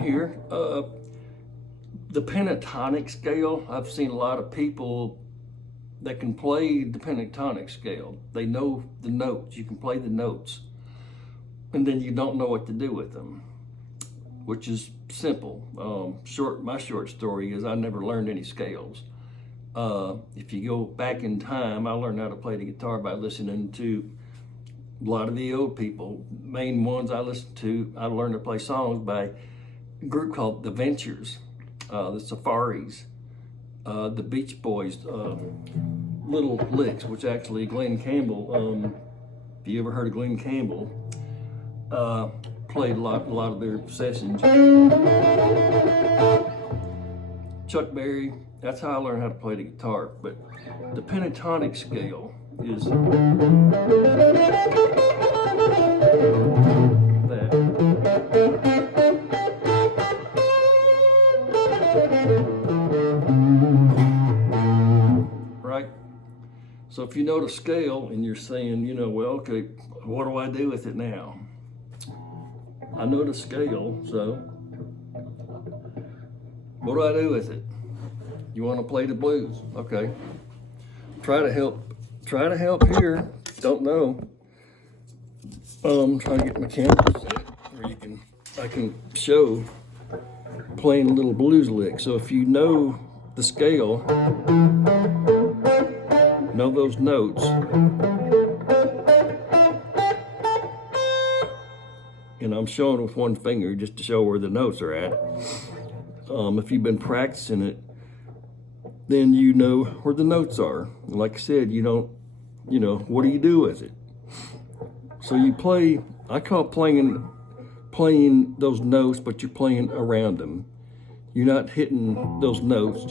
here. The pentatonic scale, I've seen a lot of people that can play the pentatonic scale. They know the notes, you can play the notes, and then you don't know what to do with them, which is simple. My short story is I never learned any scales. If you go back in time, I learned how to play the guitar by listening to a lot of the old people. Main ones I listened to, I learned to play songs by a group called The Ventures, the Safaris, the Beach Boys, Little Licks, which actually Glenn Campbell, if you ever heard of Glenn Campbell, played a lot of their sessions. Chuck Berry, that's how I learned how to play the guitar. But the pentatonic scale is that. Right? So if you know the scale and you're saying, you know, well, okay, what do I do with it now? I know the scale, so what do I do with it? You want to play the blues? Okay. Try to help here. Don't know. Trying to get my camera set where I can show playing a little blues lick. So if you know the scale, know those notes, and I'm showing with one finger just to show where the notes are at. If you've been practicing it, then you know where the notes are. Like I said, you don't, what do you do with it? So you play, I call playing those notes, but you're playing around them. You're not hitting those notes,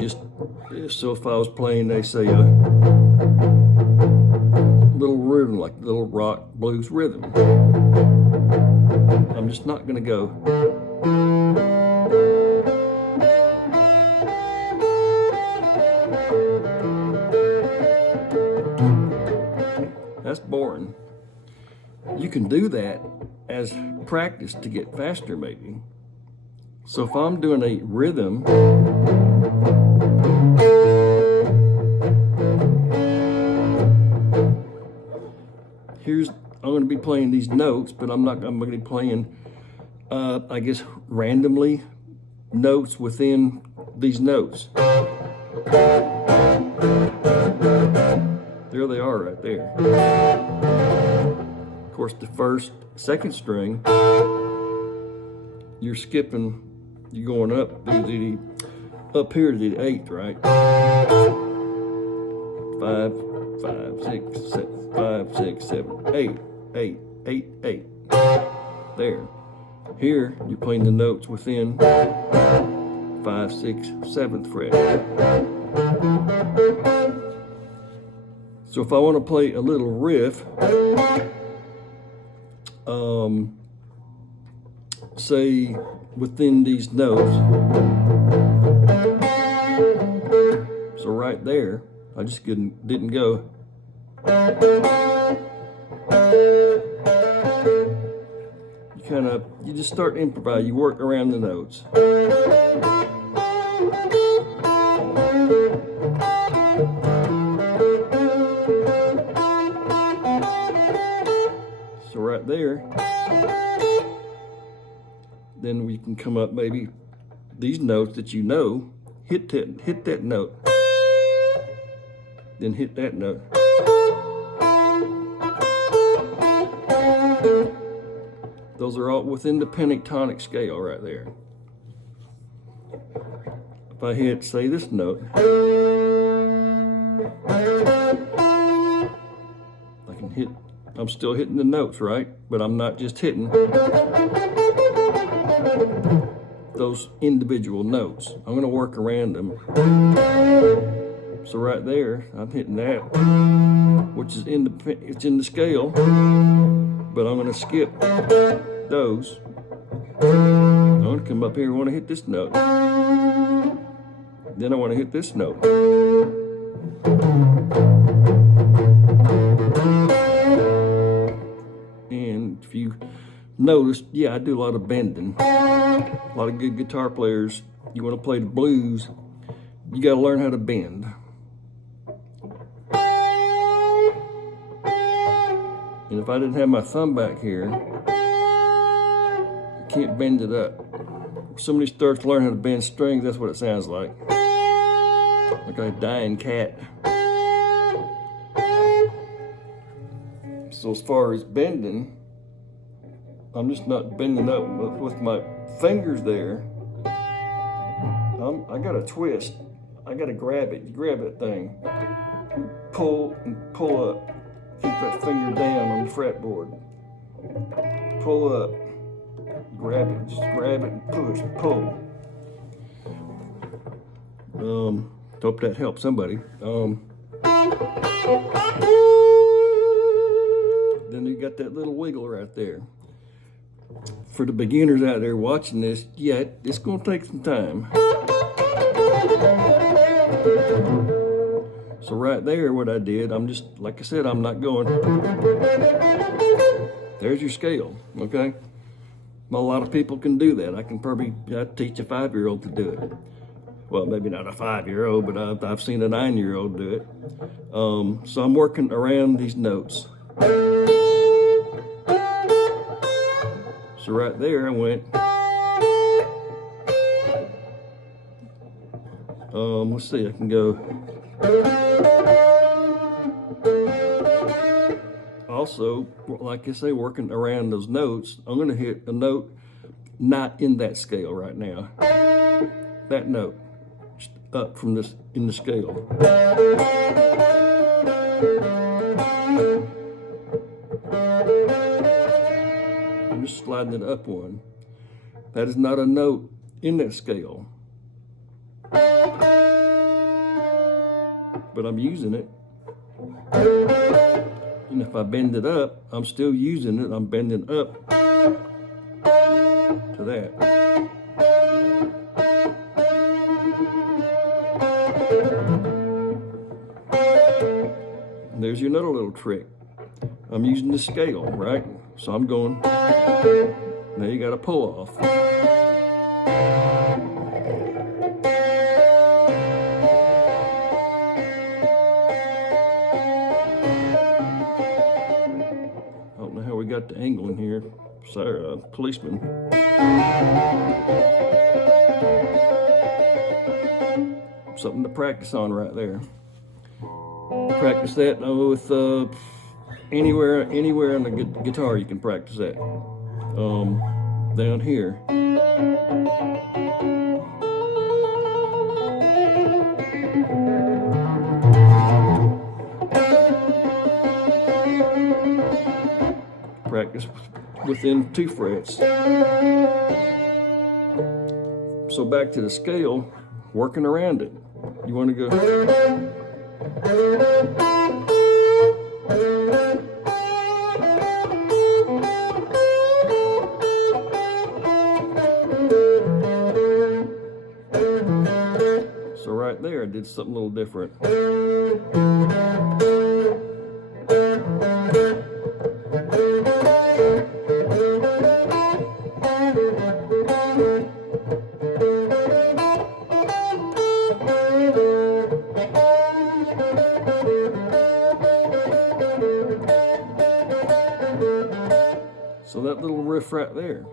so if I was playing, they say a little rhythm, like little rock blues rhythm. I'm just not gonna go. That's boring. You can do that as practice to get faster, maybe. So if I'm doing a rhythm, I'm going to be playing these notes, but I'm going to be playing, I guess, randomly notes within these notes. There they are right there. Of course, the second string, you're skipping, you're going up here to the 8th, right? 5, 6, 7, 5, 6, 7, 8, 8, 8, 8. There. Here, you're playing the notes within 5, 6, 7th fret. So if I want to play a little riff, say within these notes, so right there, I just didn't go. You just start to improvise, you work around the notes. So right there, then we can come up maybe these notes that you know, hit that note, then hit that note. Those are all within the pentatonic scale right there. If I hit, say, this note, I can hit, I'm still hitting the notes, right? But I'm not just hitting those individual notes. I'm going to work around them. So right there, I'm hitting that, which is it's in the scale, but I'm going to skip those. I'm going to come up here, I want to hit this note. Then I want to hit this note. And if you noticed, yeah, I do a lot of bending. A lot of good guitar players, you want to play the blues, you got to learn how to bend. And if I didn't have my thumb back here, I can't bend it up. If somebody starts to learn how to bend strings, that's what it sounds like. Like a dying cat. So as far as bending, I'm just not bending up with my fingers there. I got to twist. I got to grab it. You grab that thing. Pull and pull up. Keep that finger down on the fretboard. Pull up. Grab it. Just grab it and push. Pull. Hope that helps somebody. Then you got that little wiggle right there. For the beginners out there watching this, yeah, it's going to take some time. So right there, what I did, I'm just, like I said, I'm not going. There's your scale, okay? Well, a lot of people can do that. I teach a 5-year-old to do it. Well, maybe not a 5-year-old, but I've seen a 9-year-old do it. So I'm working around these notes. So right there, I went. Let's see, I can go. Also, like I say, working around those notes, I'm going to hit a note not in that scale right now. That note, just up from this in the scale. I'm just sliding it up one. That is not a note in that scale. But I'm using it. And if I bend it up, I'm still using it. I'm bending up to that. And there's your another little trick. I'm using the scale, right? So I'm going. Now you got to pull off. We got the angle in here. Sorry, policeman. Something to practice on right there. Practice that with anywhere on the guitar you can practice that. Down here. Practice within 2 frets. So back to the scale, working around it. You want to go. So right there, I did something a little different. So that little riff right there,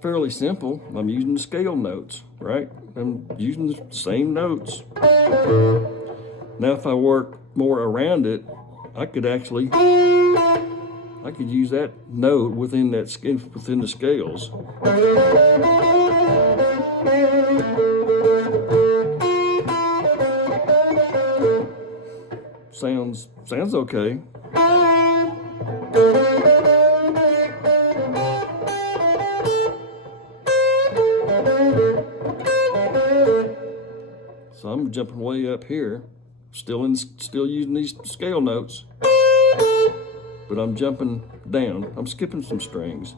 fairly simple. I'm using the scale notes, right? I'm using the same notes. Now if I work more around it, I could use that note within the scales. Sounds okay. So I'm jumping way up here, still using these scale notes, but I'm jumping down. I'm skipping some strings.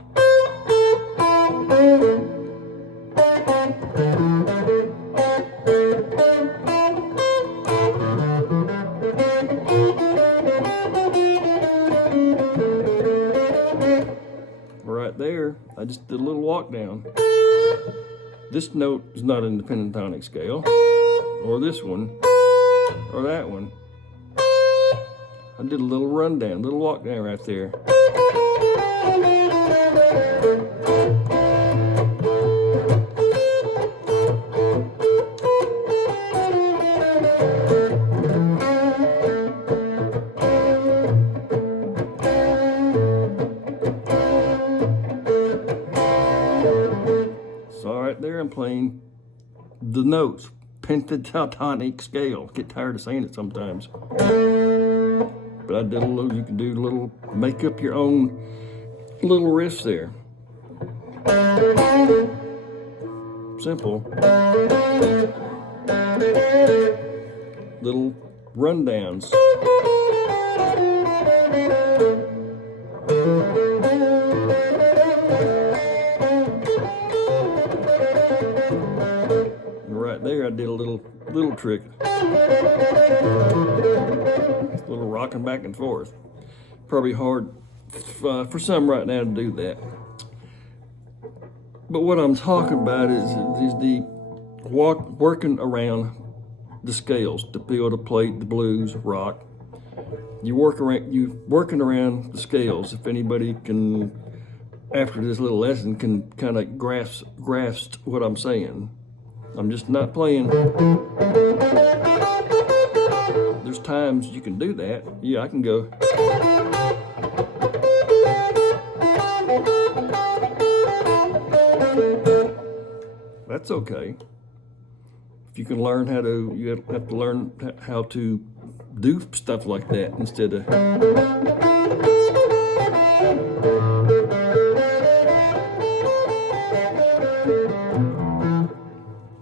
Right there, just did a little walk down. This note is not in the pentatonic scale, or this one, or that one. I did a little rundown, little walk down right there. So right there I'm playing the notes, pentatonic scale. Get tired of saying it sometimes. But I did a little, you can do a little, make up your own little riffs there. Simple. Little rundowns. And right there I did a little trick. A little rocking back and forth. Probably hard for some right now to do that. But what I'm talking about is the working around the scales to be able to play the blues, rock. You working around the scales. If anybody can, after this little lesson, can kind of grasp what I'm saying. I'm just not playing. There's times you can do that. Yeah, I can go. That's okay. If you can learn how to, you have to learn how to do stuff like that instead of.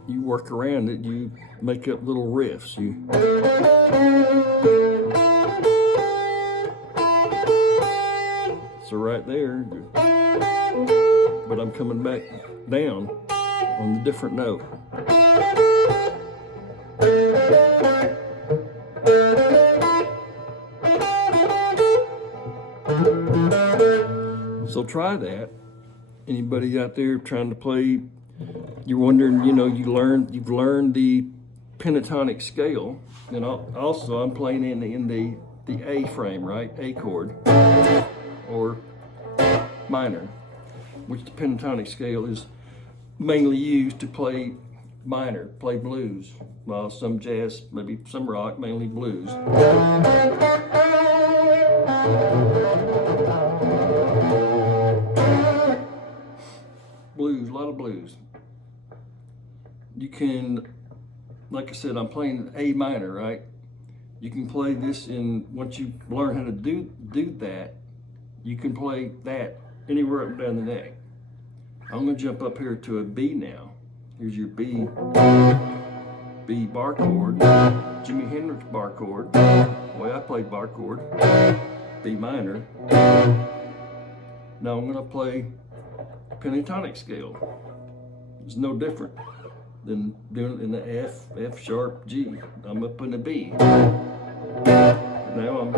You work around it, you make up little riffs. So right there, but I'm coming back down on the different note. So try that. Anybody out there trying to play, you're wondering, you've learned the pentatonic scale, and also I'm playing in the A frame, right? A chord, or minor, which the pentatonic scale is mainly used to play minor, play blues. Well, some jazz, maybe some rock, mainly blues. Blues, a lot of blues. You can, like I said, I'm playing A minor, right? You can play this once you learn how to do that, you can play that anywhere up and down the neck. I'm gonna jump up here to a B now. Here's your B bar chord, Jimi Hendrix bar chord, the way I played bar chord, B minor. Now I'm gonna play pentatonic scale. It's no different than doing it in the F sharp, G. I'm up in the B. Now I'm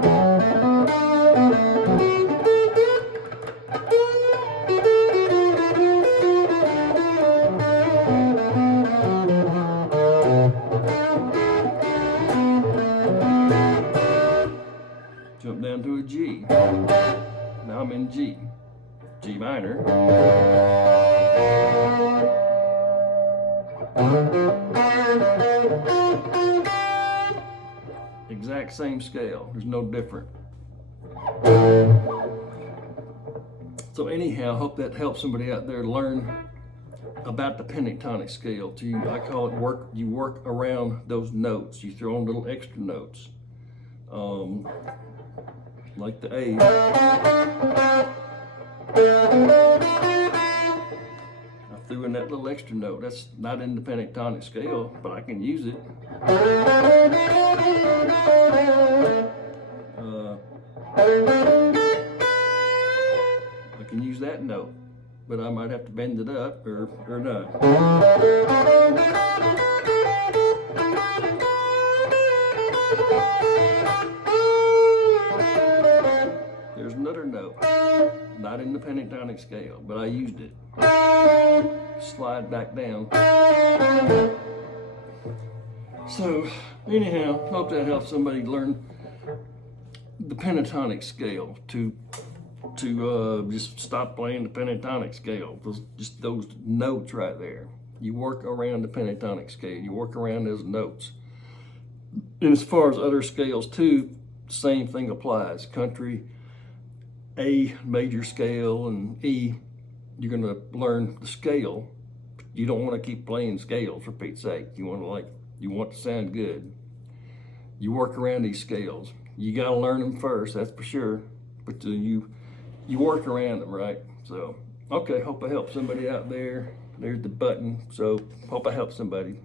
jump down to a G. Now I'm in G. G minor. Exact same scale. There's no different. So anyhow, I hope that helps somebody out there learn about the pentatonic scale. I call it you work around those notes. You throw in little extra notes. Like the A. I threw in that little extra note. That's not in the pentatonic scale, but I can use it. I can use that note, but I might have to bend it up or not. There's another note, not in the pentatonic scale, but I used it. Slide back down. So anyhow, hope that helps somebody learn the pentatonic scale to just stop playing the pentatonic scale. Just those notes right there. You work around the pentatonic scale. You work around those notes. And as far as other scales too, same thing applies. Country, A major scale, and E, you're gonna learn the scale. You don't want to keep playing scales for Pete's sake. You want to sound good. You work around these scales. You gotta learn them first, that's for sure. But you work around them, right? So, okay, hope I helped somebody out there. There's the button. So, hope I helped somebody.